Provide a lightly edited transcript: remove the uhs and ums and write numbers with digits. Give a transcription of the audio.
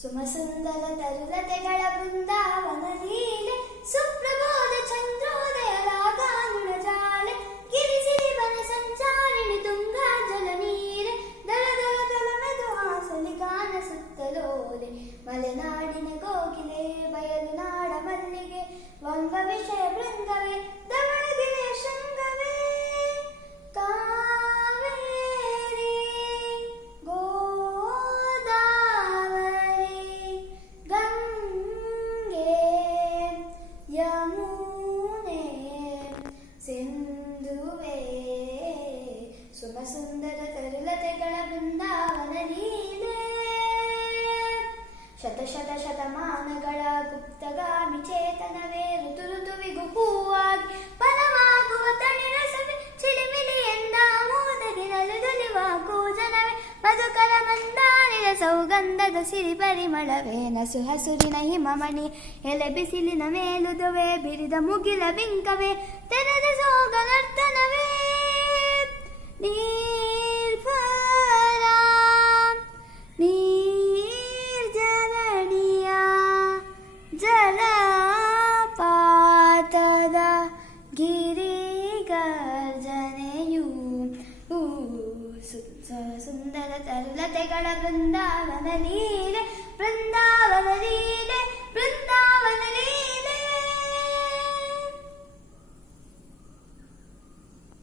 ಸುಮಸುಂದರ ತರುಲತೆಗಳ ಬೃಂದಾವನ ಲೀಲೆ, ಸುಪ್ರಬೋಧ ಚಂದ್ರೋದಯ ರಾಗಾನುಳ ಜಾಲೆ, ಗಿರಿಸಿರಿ ಬನ ಸಂಚಾರಿಣಿ ತುಂಗಾ ಜಲ ನೀರೆ, ದಳ ದಳ ದಳ ಮೆದು ಹಾಸಲಿ ಗಾನ ಸುತ್ತಲೋಲೆ, ಮಲೆನಾಡಿನ ಕೋಗಿಲೆ ಬಯಲು ನಾಡ ಮಲ್ಲಿಗೆ, ವಂಗ ವಿಷಯ ಬೃಂದವೇ ಧವಳಗಿರಿಯ ಶೃಂಗವೇ, ಕಾವೇರಿ ಗೋದಾವರಿ ಗಂಗೆ ಯಮುನೆ ಸಿಂಧುವೇ, ಸುಮಸುಂದರ ತರುಲತೆಗಳ ಬೃಂದಾವನ ಲೀಲೆ. ಶತ ಶತ ಶತಮಾನಗಳ ಗುಪ್ತಗಾಮಿ ಚೇತನವೇ ಋತು ಋತುವಿಗೂ ಹೂವಾಗಿ ಫಲವಾಗುವ ತಣಿರಸವೇ, ಚಿಲಿಮಿಲಿ ಎಂದ ಮೋದಗಿ ನಲುದುಲಿವ ಕೂಜನವೇ, ಬದುಕಲ ಮಂದಾರಿನ ಸೌಗಂಧದ ಸಿರಿ ಪರಿಮಳವೇ, ನಸು ಹಸುರಿನ ಹಿಮಮಣಿ ಎಲೆ ಬಿಸಿಲಿನ ಮೇಲುದುವೆ, ಬಿರಿದ ಮುಗಿಲ ಬಿಂಕವೇ ತೆರೆದ ಸೋಗ ನರ್ತನವೇ, ನೀರ್ಭರ ನೀರ್ಜರಣಿಯ ಜಲಪಾತದ ಗಿರಿಗರ್ಜನೆಯು, ಸುಂದರ ತರುಲತೆಗಳ ಬೃಂದಾವನ ಲೀಲೆ, ಬೃಂದಾವನ ಲೀಲೆ.